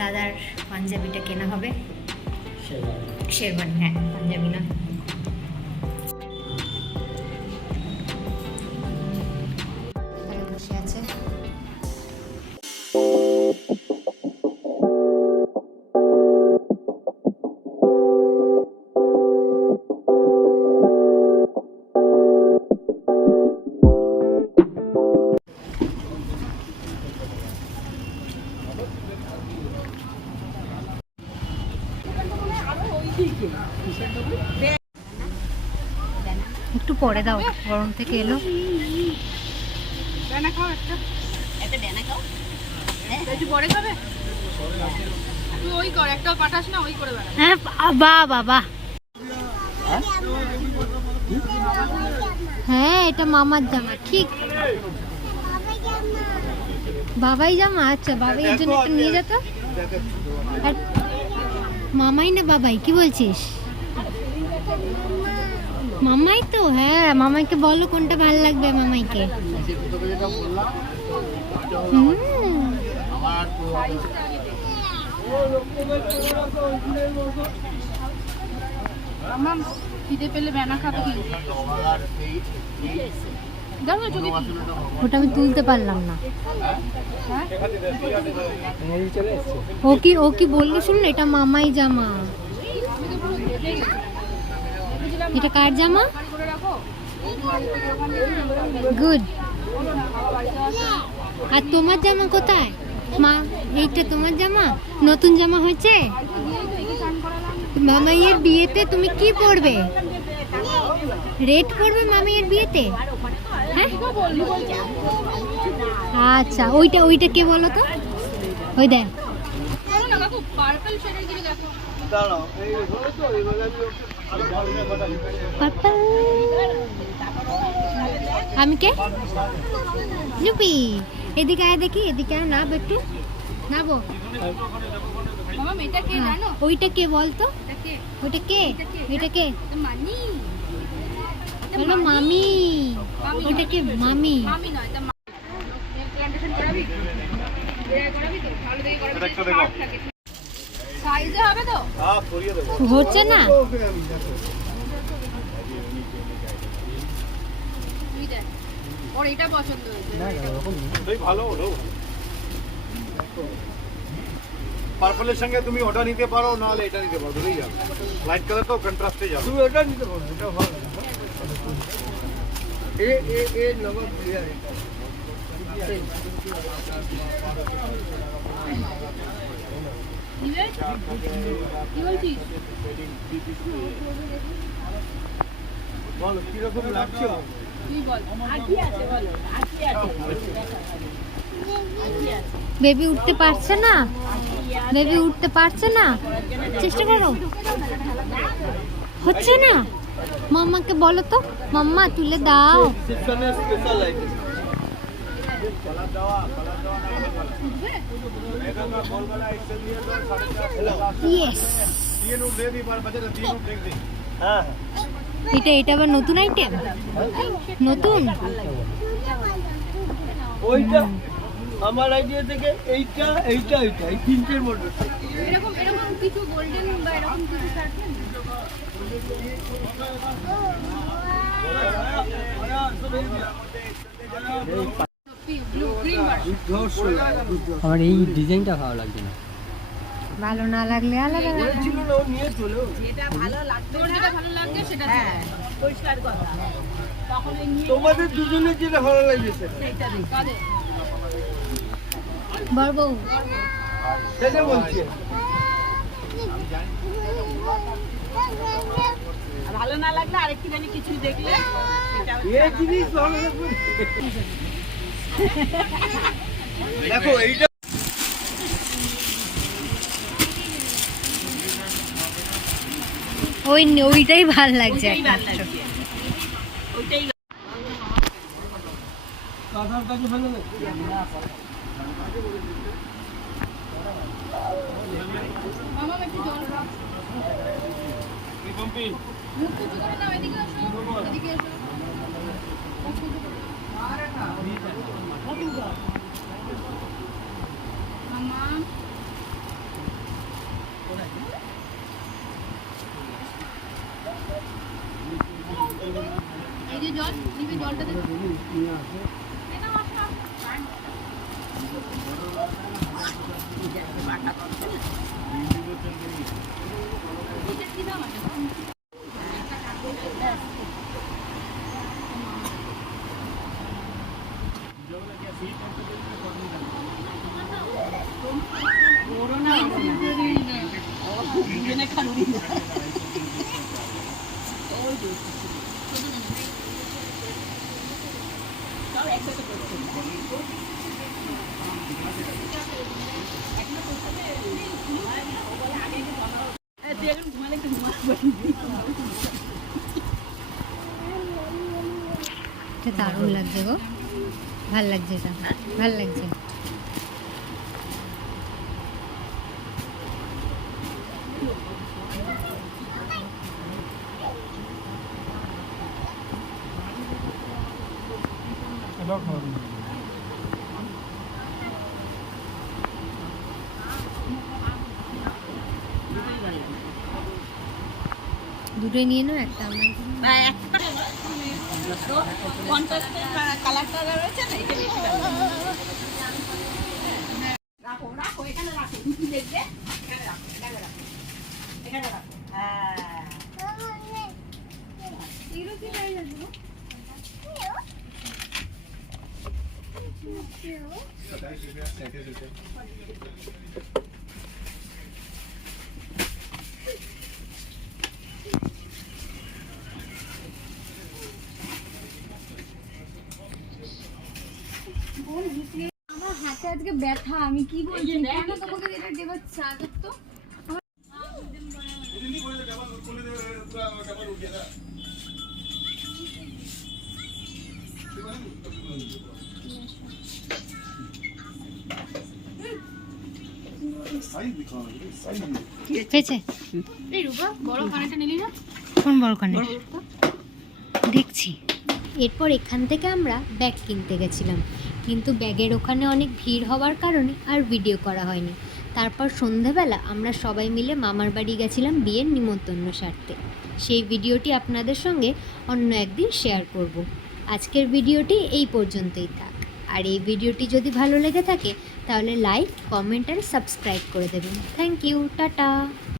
দাদার পাঞ্জাবিটা কেনা হবে। শেরওয়ানি, হ্যাঁ পাঞ্জাবি না। এখানে বসে আছে। একটু পরে দাও, গরম থেকে এলো। হ্যাঁ বাবা, হ্যাঁ এটা মামার জামা, ঠিক বাবাই জামা। আচ্ছা বাবাই এর জন্য একটা নিয়ে যেত। মামাই না বাবাই, কি বলছিস? মামাই তো, হ্যাঁ মামাইকে বলো কোনটা ভালো লাগবে মামাইকে। ওটা আমি তুলতে পারলাম না। ও কি বললো শুনুন, এটা মামাই জামা। এটা কার জামা? গুড। আর তোমার জামা কোথায় মা? এইটা তোমার জামা, নতুন জামা হয়েছে। মামাইয়ের বিয়েতে তুমি কি পরবে? রেড পরবে মামাইয়ের বিয়েতে? হ্যাঁ আচ্ছা, ওইটা কে বলো তো? ওই দেখ আমি কে জুপি, এদিকে আয় দেখি, এদিকে আয়। না একটু নাবো। ওইটা কে বলতো? ওইটা কে? ওইটা কে? বলো মামি। ওইটা কে? মামি। হচ্ছে না। পার্পলের সঙ্গে তুমি ওটা নিতে পারো, নাহলে এটা নিতে পারো, দুটোই যাবে। লাইট কালার তো কন্ট্রাস্টে যাবে। তুমি ওটা নিতে পারো, এটা ভালো। এ নগর ক্লিয়ার। কি বলছিস? বলো কিরকম লাগছে? বেবি উঠতে পারছে না, বেবি উঠতে পারছে না। চেষ্টা করো, হচ্ছে না। মাম্মাকে বলো তো, মাম্মা তুলে দাও। এটা আবার নতুন আইটেম, নতুন। ওইটা আমার আইডিয়া থেকে এইটা এইটা এইটা এই তিনটের মধ্যে এরকম কিছু গোল্ডেন বা এরকম কিছু থাকবে। আমার এই ডিজাইনটা ভালো লাগছে না। ভালো না লাগলে আলাদা ছিল না, ও নিয়ে চলো। যেটা ভালো লাগবে, যেটা ভালো লাগবে সেটা পরিষ্কার কথা। তখন তোমাদের দুজনের যেটা ভালো লাগছে সেটা দেখো। বড় বউ সেটা বলছি। ভালো না লাগলে আরেকটু জানি কিছু দেখলে এই জিনিস ভালো লাগবে। দেখো এইটা ওইটাই ভালো লাগছে। ওইটাই কাঁথার কাছে ভালো লাগছে। মামা একটু জল দাও। কি পম্পি? মুখ কুচু করে নাও, এদিকে আসো, এদিকে আসো। মামা জল নিবি জলটা দে কি দাম আছে এটা দারুণ লাগছে গো, ভাল লাগছে, এটা ভাল লাগছে। দুটোই নিয়ে নাও, একটা আমরা কালারটা রয়েছে না এটা বেশি রাখো রাখো এখানে রাখো দেখবে এখানে রাখো এখানে রাখো হ্যাঁ এগুলো কি হয়ে যাবে আমার হাতে আজকে ব্যথা, আমি কি বলছি কেন তোমাকে এটা দেবো চা তো হয়েছে। এই রূপা বড় কানেরটা নিলি না কোন বড় কানের দেখছি। এরপর এখান থেকে আমরা ব্যাগ কিনতে গেছিলাম, কিন্তু ব্যাগের ওখানে অনেক ভিড় হওয়ার কারণে আর ভিডিও করা হয়নি। তারপর সন্ধেবেলা আমরা সবাই মিলে মামার বাড়ি গেছিলাম বিয়ের নিমন্ত্রণ সারতে। সেই ভিডিওটি আপনাদের সঙ্গে অন্য একদিন শেয়ার করব। আজকের ভিডিওটি এই পর্যন্তই থাক। আর এই ভিডিওটি যদি ভালো লেগে থাকে তাহলে লাইক, কমেন্ট আর সাবস্ক্রাইব করে দেবেন। Thank you, tata.